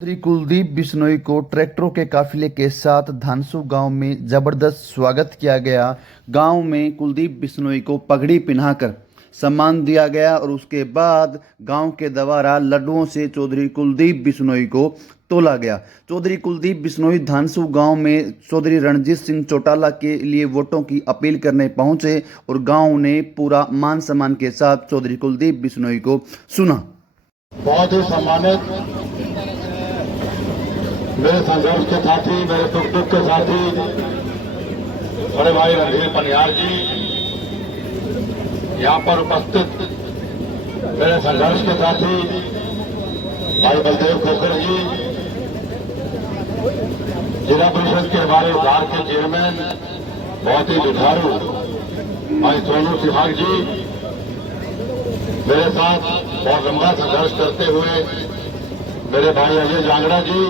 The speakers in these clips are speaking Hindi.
श्री कुलदीप बिश्नोई को ट्रैक्टरों के काफिले के साथ धानसू गांव में जबरदस्त स्वागत किया गया। गांव में कुलदीप बिश्नोई को पगड़ी पहनाकर सम्मान दिया गया और उसके बाद गांव के द्वारा लड्डुओं से चौधरी कुलदीप बिश्नोई को तोला गया। चौधरी कुलदीप बिश्नोई धानसू गांव में चौधरी रणजीत सिंह चौटाला के लिए वोटों की अपील करने पहुंचे और गांव ने पूरा मान सम्मान के साथ चौधरी कुलदीप बिश्नोई को सुना। बहुत ही सम्मानित मेरे संघर्ष के साथी, मेरे सुख दुख के साथी बड़े भाई रणधीर पनियार जी, यहाँ पर उपस्थित मेरे संघर्ष के साथी भाई बलदेव खोखर जी, जिला परिषद के हमारे उद्धार के चेयरमैन बहुत ही जुझारू भाई सोनू सिहाग जी, मेरे साथ बहुत लंबा संघर्ष करते हुए मेरे भाई अजय जांगड़ा जी,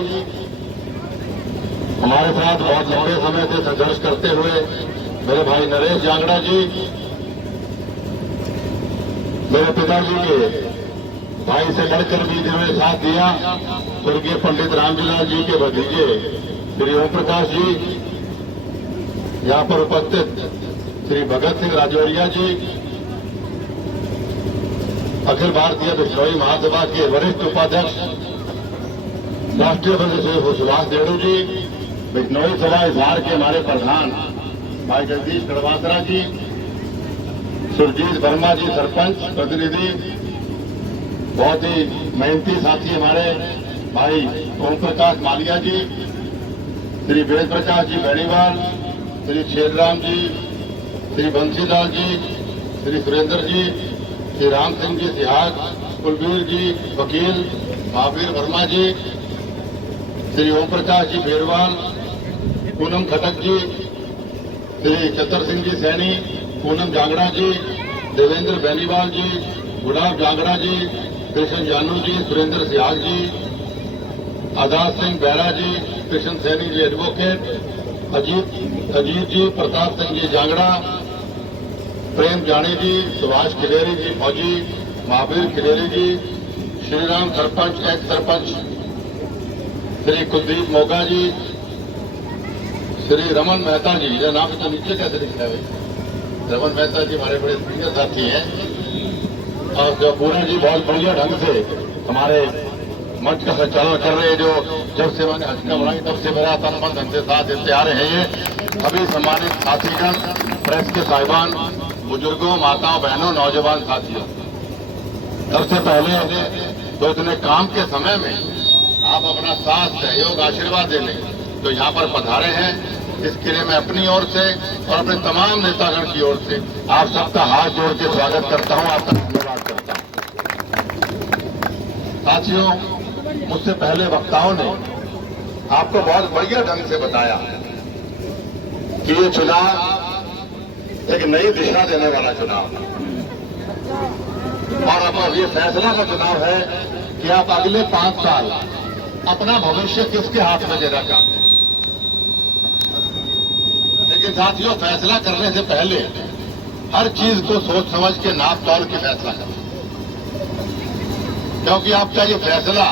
हमारे साथ बहुत लंबे समय से संघर्ष करते हुए मेरे भाई नरेश जांगड़ा जी, मेरे पिताजी के भाई से बढ़कर भी जिन्होंने साथ दिया स्वर्गीय पंडित रामजीलाल जी के भतीजे श्री ओम प्रकाश जी, यहाँ पर उपस्थित श्री भगत सिंह राजौरिया जी, अखिल भारतीय बिश्नोई महासभा के वरिष्ठ उपाध्यक्ष राष्ट्रीय अध्यक्ष सुभाष देड़ू जी, बिश्नोई सभा इजहार के हमारे प्रधान भाई जगदीश गढ़वासरा जी, सुरजीत वर्मा जी सरपंच प्रतिनिधि, बहुत ही मेहनती साथी हमारे भाई ओम प्रकाश मालिया जी, श्री वेद प्रकाश जी बेनीवाल, श्री शेरराम जी, श्री बंसीलाल जी, श्री सुरेंद्र जी, श्री राम सिंह जी सिहाग, कुलबीर जी वकील, महावीर वर्मा जी, श्री ओम प्रकाश जी बेरवाल, पूनम खटक जी, श्री चतर सिंह जी सैनी, पूनम जांगड़ा जी, देवेंद्र बेनीवाल जी, गुलाब जांगड़ा जी, कृष्ण जानू जी, सुरेंद्र सिहाग जी, आजाद सिंह बैरा जी, कृष्ण सैनी जी एडवोकेट, अजीत जी, प्रताप सिंह जी जांगड़ा, प्रेम जानी जी, सुभाष खिलेरी जी फौजी, महावीर खिलेरी जी, श्रीराम सरपंच एक्स सरपंच श्री कुलदीप मोगा जी, श्री रमन मेहता जी, ये नाम तो नीचे कैसे लिखा है भाई? रमन मेहता जी हमारे बड़े सीनियर साथी हैं और जो पूर्ण जी बहुत बढ़िया ढंग से हमारे मंच का संचालन कर रहे हैं, जो जब से मैंने हल्का बनाई तब से मेरा तन मन धन से साथ देते आ रहे हैं। ये अभी सम्मानित साथीगण, प्रेस के साहिबान, बुजुर्गों, माताओं, बहनों, नौजवान साथियों, सबसे पहले तो इतने काम के समय में आप अपना साथ, सहयोग, आशीर्वाद देने तो यहाँ पर पधारे हैं, इसके लिए मैं अपनी ओर से और अपने तमाम नेतागण की ओर से आप सबका हाथ जोड़ के स्वागत करता हूँ, आपका धन्यवाद करता हूँ। साथियों, मुझसे पहले वक्ताओं ने आपको बहुत बढ़िया ढंग से बताया कि ये चुनाव एक नई दिशा देने वाला चुनाव है और अब ये फैसला का चुनाव है कि आप अगले 5 साल अपना भविष्य किसके हाथ में देना चाहते हैं। लेकिन साथियों, फैसला करने से पहले हर चीज को सोच समझ के नाप तौल के फैसला करें, क्योंकि आपका ये फैसला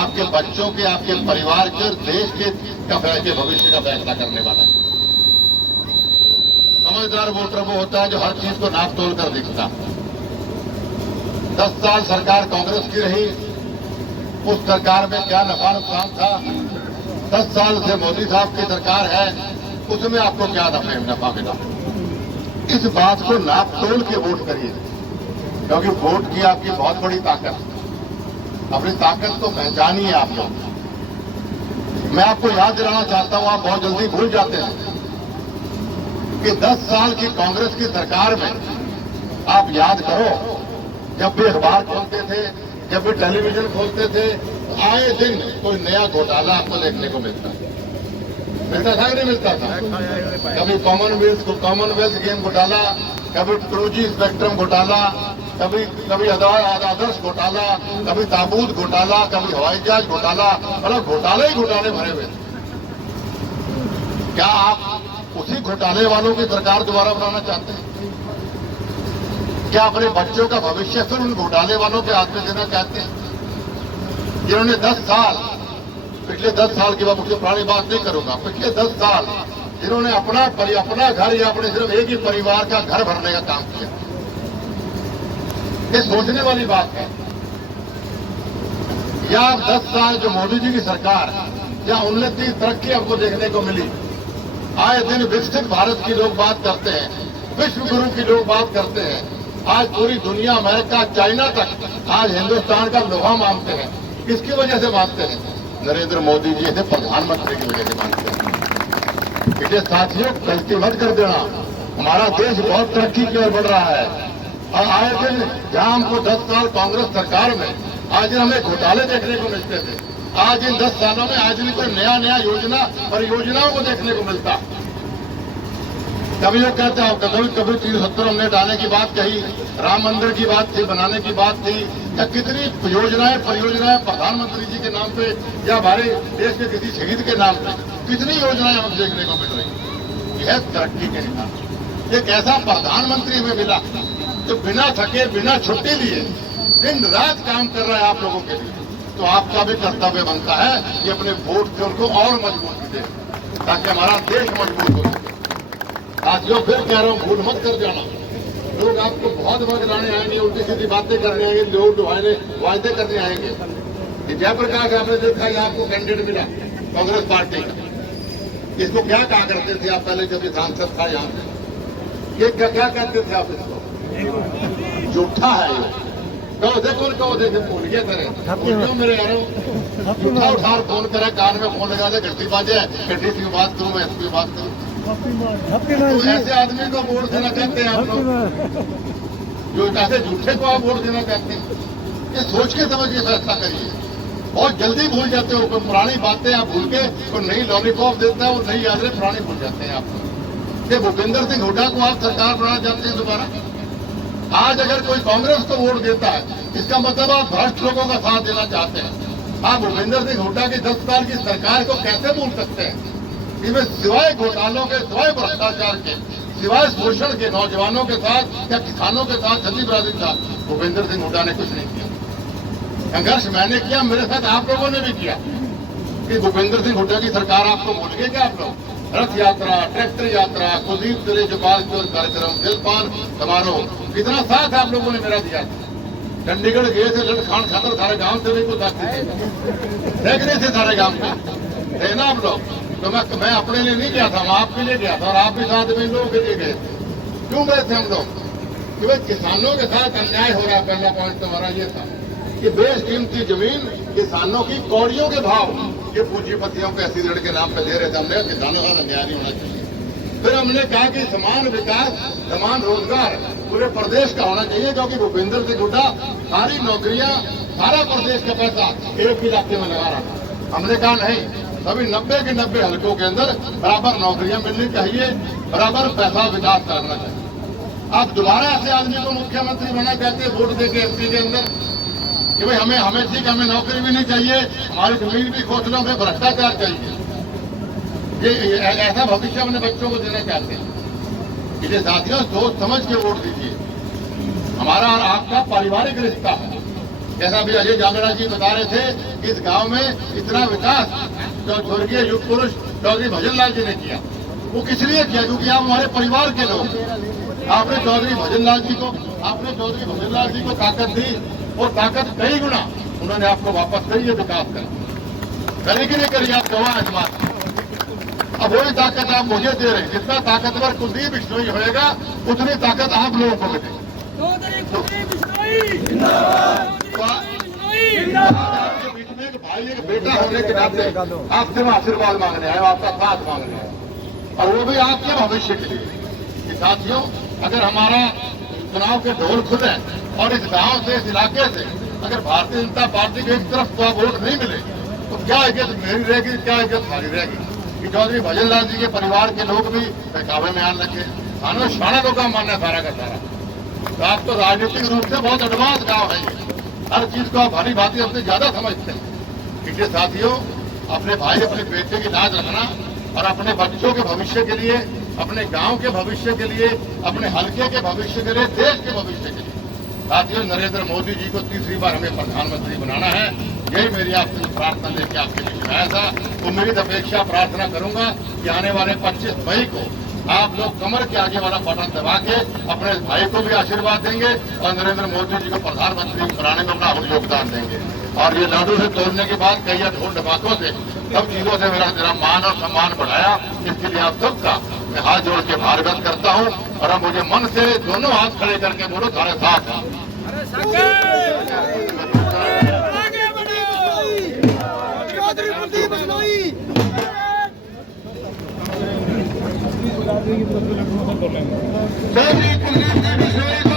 आपके बच्चों के, आपके परिवार के और देश के भविष्य का फैसला करने वाला है। समझदार वोटर वो होता है जो हर चीज को नाप तोल कर देखता है। 10 साल सरकार कांग्रेस की रही, उस सरकार में क्या नफा नुकसान था। 10 साल से मोदी साहब की सरकार है, उसमें आपको क्या नफा मिला। इस बात को नाप तोल के वोट करिए, क्योंकि वोट की आपकी बहुत बड़ी ताकत, अपनी ताकत को पहचानिए आप लोग। मैं आपको याद दिलाना चाहता हूं, आप बहुत जल्दी भूल जाते हैं कि 10 साल की कांग्रेस की सरकार में आप याद करो, जब भी अखबार खोलते थे, जब भी टेलीविजन खोलते थे, आए दिन कोई नया घोटाला आपको देखने को मिलता था कि नहीं मिलता था? कभी कॉमनवेल्थ गेम घोटाला, कभी 2G स्पेक्ट्रम घोटाला, कभी आदर्श घोटाला, कभी ताबूत घोटाला, कभी हवाई जहाज घोटाला, मतलब घोटाले ही घोटाले भरे हुए थे। क्या आप उसी घोटाले वालों की सरकार दोबारा बनाना चाहते हैं? क्या अपने बच्चों का भविष्य फिर उन घोटाले वालों के हाथ में देना चाहते हैं, जिन्होंने 10 साल पिछले 10 साल की मुझे पुरानी बात नहीं करूंगा, पिछले 10 साल जिन्होंने अपना घर या अपने सिर्फ एक ही परिवार का घर भरने का काम किया, ये सोचने वाली बात है। या 10 साल जो मोदी जी की सरकार या उन्नति तरक्की आपको देखने को मिली, आए दिन विकसित भारत की लोग बात करते हैं, विश्व गुरु की लोग बात करते हैं, आज पूरी दुनिया अमेरिका चाइना तक आज हिंदुस्तान का लोहा मानते हैं। किसकी वजह से मानते हैं? नरेंद्र मोदी जी ऐसे प्रधानमंत्री की वजह से मानते हैं। इसलिए साथियों, गलती मत कर देना, हमारा देश बहुत तरक्की की ओर बढ़ रहा है। और आए दिन जहां हमको 10 साल कांग्रेस सरकार में आज दिन हमें घोटाले देखने को मिलते थे, आज इन 10 सालों में आज भी कोई नया योजना परियोजनाओं को देखने को मिलता। कभी लोग कहते हैं कभी 370 हमने डालने की बात कही, राम मंदिर की बात थी, बनाने की बात थी, या कितनी योजनाएं परियोजनाएं प्रधानमंत्री जी के नाम पे या हमारे देश के किसी शहीद के नाम पे कितनी योजनाएं हमें देखने को मिल रही। यह तरक्की के निशान। एक ऐसा प्रधानमंत्री हमें मिला जो बिना थके बिना छुट्टी लिए दिन रात काम कर रहा है आप लोगों के लिए। तो आपका भी कर्तव्य बनता है कि अपने वोट से उनको और मजबूती दे, ताकि हमारा देश मजबूत हो सके। साथियों, फिर कह रहा हूं, भूल मत कर जाना। लोग आपको बहुत बगलाने आएंगे, उल्टी सीधी बातें करने आएंगे, लोग वायदे करने आएंगे। जयप्रकाश आपने देखा, ये आपको कैंडिडेट मिला कांग्रेस पार्टी का, इसको क्या कहा करते थे आप पहले जब सांसद था यहाँ से? ये क्या कहते थे आप इसको? झूठा है ये। कहो देखो फोन किया करे मेरे यारों, उठा फोन करे, कान में फोन लगा दे, घंटी बाजे, घंटी की बात करूं, मैं इसकी बात करूं। तो ऐसे आदमी को वोट देना चाहते हैं आप लोग, जो ऐसे झूठे को आप वोट देना चाहते हैं? ये सोच के समझ के फैसला करिए। बहुत जल्दी भूल जाते हो, पुरानी बातें आप भूल के और नई लॉलीपॉप देता है और नई यादें पुरानी भूल जाते हैं आप। ये भूपेंद्र सिंह हुड्डा को आप सरकार बनाना चाहते हैं दोबारा? आज अगर कोई कांग्रेस को वोट देता है, इसका मतलब आप भ्रष्ट लोगों का साथ देना चाहते हैं। आप भूपेंद्र सिंह हुड्डा की 10 साल की सरकार को कैसे भूल सकते हैं? इसमें सिवाय घोटालों के, सिवाय भ्रष्टाचार के, सिवाय शोषण के, नौजवानों के साथ या किसानों के साथ, छत्तीस बरादरी के साथ भूपेंद्र सिंह हुड्डा ने कुछ नहीं किया। संघर्ष मैंने किया, मेरे साथ आप लोगों ने भी किया। कि भूपेंद्र सिंह हुड्डा की सरकार आपको भूल गए क्या? आप लोग रथ यात्रा, ट्रैक्टर यात्रा, कुलदीप जिले जो बाल चोर कार्यक्रम, जलपान समारोह, कितना साथ आप लोगों ने मेरा दिया था। चंडीगढ़ गए थे, लटखान खातर सारे गांव से भी कुछ साथी थे, देख रहे थे सारे गांव में, थे ना आप लोग? तो मैं अपने लिए नहीं गया था, मैं आपके लिए गया था, और आप भी साथ में लोगों के लिए गए थे। क्यों गए थे हम लोग? कि भाई किसानों के साथ अन्याय हो रहा है। पहला पॉइंट तो हमारा ये था कि बेशकीमती जमीन किसानों की कौड़ियों के भाव ये पूंजीपतियों को ऐसी ऋण के नाम पे दे रहे थे। हमने किसानों का अन्याय नहीं होना चाहिए। फिर हमने कहा कि समान विकास, समान रोजगार पूरे प्रदेश का होना चाहिए, क्योंकि भूपेंद्र सिंह हुड्डा सारी नौकरियां, सारा प्रदेश का पैसा एक ही इलाके में लगा रहा था। हमने कहा नहीं, सभी 90 के 90 हलकों के अंदर बराबर नौकरियां मिलनी चाहिए, बराबर पैसा विकास करना चाहिए। आप दोबारा ऐसे आदमी को मुख्यमंत्री बनाना चाहते हैं वोट देके एमपी के अंदर कि भाई हमें ठीक, हमें नौकरी भी नहीं चाहिए, हमारी जमीन भी खोज लो, हमें भ्रष्टाचार चाहिए। ये ऐसा भविष्य अपने बच्चों को देना चाहते हैं। इसलिए साथियों, सोच समझ के वोट दीजिए। हमारा और आपका पारिवारिक रिश्ता है। जैसा भी अजय जांगड़ा जी बता रहे थे, इस गांव में इतना विकास जो स्वर्गीय युग पुरुष चौधरी भजन लाल जी ने किया, वो किस लिए किया? क्योंकि आप हमारे परिवार के लोग। आपने चौधरी भजन लाल जी को ताकत दी, और ताकत कई गुना उन्होंने आपको वापस करी है विकास करी कि नहीं करी? आप गवाह इस बात की। अब वही ताकत आप मुझे दे रहे हैं। जितना ताकतवर कुलदीप बिश्नोई होएगा, उतनी ताकत आप लोगों को मिलेगी। आपके बीच में एक भाई, एक बेटा होने के नाते आपसे मैं आशीर्वाद मांगने आया, आपका साथ मांगने आया, और वो भी आपके भविष्य के लिए। साथियों, अगर हमारा चुनाव के ढोल खुले और इस गांव से, इस इलाके से अगर भारतीय जनता पार्टी को एक तरफ का वोट नहीं मिले, तो क्या इज्जत मेरी रहेगी, क्या इज्जत हमारी रहेगी? कि चौधरी भजन लाल जी के परिवार के लोग भी बहकावे में आने लगे। खाना शाना लोग का मानना सारा का सारा। तो आप तो राजनीतिक रूप से बहुत एडवांस गांव है ये, हर चीज को आप भारी भांति अपने ज्यादा समझते हैं। इसलिए साथियों, अपने भाई, अपने बेटे की लाज रखना, और अपने बच्चों के भविष्य के लिए, अपने गांव के भविष्य के लिए, अपने हल्के के भविष्य के लिए, देश के भविष्य के लिए साथियों, नरेंद्र मोदी जी को तीसरी बार हमें प्रधानमंत्री बनाना है। यही मेरी आपसे प्रार्थना लेके आपके बीच में आया था। उम्मीद अपेक्षा प्रार्थना करूंगा कि आने वाले 25 मई को आप लोग कमर के आगे वाला बटन दबा के अपने भाई को भी आशीर्वाद देंगे और नरेंद्र मोदी जी को प्रधानमंत्री बनाने में अपना योगदान देंगे। और ये लाडू से तोड़ने के बाद कई ढोल ढमाकों से सब चीजों से मेरा मान और सम्मान बढ़ाया। इसके लिए आप सबका मैं हाथ जोड़ के आभार व्यक्त करता हूँ। और अब मुझे मन से दोनों हाथ खड़े करके बोलो सारे साथ चौधरी कुलदीप सिंह बिश्नोई